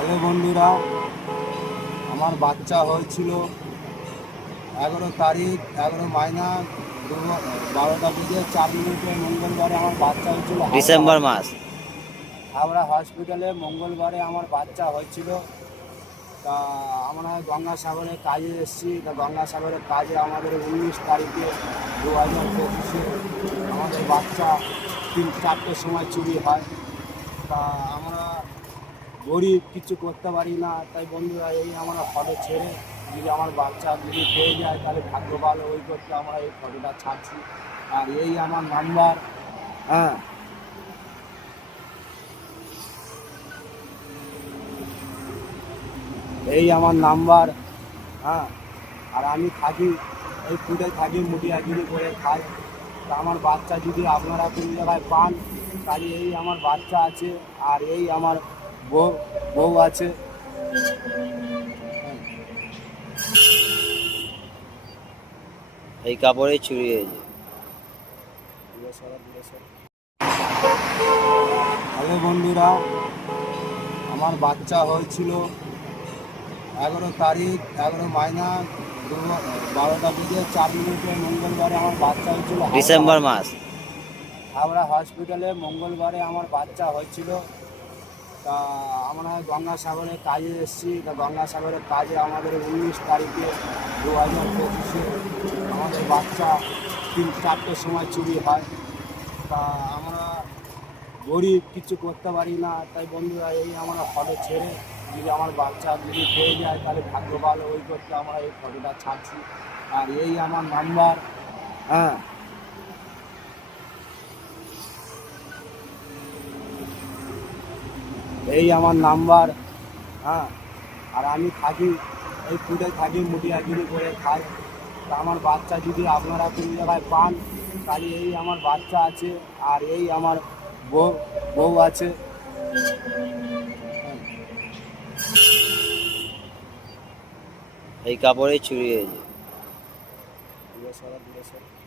Hello বন্ধুরা, আমার বাচ্চা হয়েছিল 11 তারিখ 11 মাইনা 12টা বেজে 4 মিনিটে মঙ্গলবারে আমার বাচ্চা হয়েছিল ডিসেম্বর মাস। হাওড়া হসপিটালে। মঙ্গলবারে আমার বাচ্চা হয়েছিল। তা আমরা গঙ্গাসাগরে কাজে এসেছি। তা গঙ্গাসাগরের কাজে আমাদের 19 তারিখে 2025-এ আমাদের বাচ্চা 3-4টের সময় চুরি হয়। তা আমরা গরিব, কিছু করতে পারি না। তাই বন্ধুরা, এই আমরা ফটো ছেড়ে যদি আমার বাচ্চা যদি পেয়ে যায় তাহলে ভাগ্য ভালো, ওই করতে আমরা এই ফটোটা ছাড়ছি। আর এই আমার নাম্বার, হ্যাঁ, এই আমার নাম্বার, হ্যাঁ। আর আমি থাকি এই ফুটে থাকি, মুটিয়াগিরি করে খাই। তা আমার বাচ্চা যদি আপনারা কোনো জায়গায় পান তাহলে এই আমার বাচ্চা আছে, আর এই আমার বউ বউ আছে। এই কাপড়েই চুরি হয়েছে। হ্যালো বন্ধুরা, আমার বাচ্চা হয়েছিল 11 তারিখ 11 মাইনা 12টা বেজে 4 মিনিটে মঙ্গলবারে আমার বাচ্চা হয়েছিল ডিসেম্বর মাস। হাওড়া হসপিটালে। মঙ্গলবারে আমার বাচ্চা হয়েছিল। তা আমরা গঙ্গাসাগরে কাজে এসেছি। তা গঙ্গাসাগরের কাজে আমাদের 19 তারিখে 2025-এ আমাদের বাচ্চা 3-4টের সময় চুরি হয়। তা আমরা গরিব, কিছু করতে পারি না। তাই বন্ধুরা, এই আমরা ফটো ছেড়ে যদি আমার বাচ্চা যদি পেয়ে যায় তাহলে ভাগ্য ভালো, ওই করতে আমরা এই ফটোটা ছাড়ছি। আর এই আমার নাম্বার, হ্যাঁ, এই আমার নাম্বার, হ্যাঁ। আর আমি থাকি এই ফুটে থাকি, মুটিয়াগিরি করে খাই। তা আমার বাচ্চা যদি আপনারা কোনো জায়গায় পান তাহলে এই আমার বাচ্চা আছে, আর এই আমার বউ বউ আছে। এই কাপড়েই চুরি হয়েছে।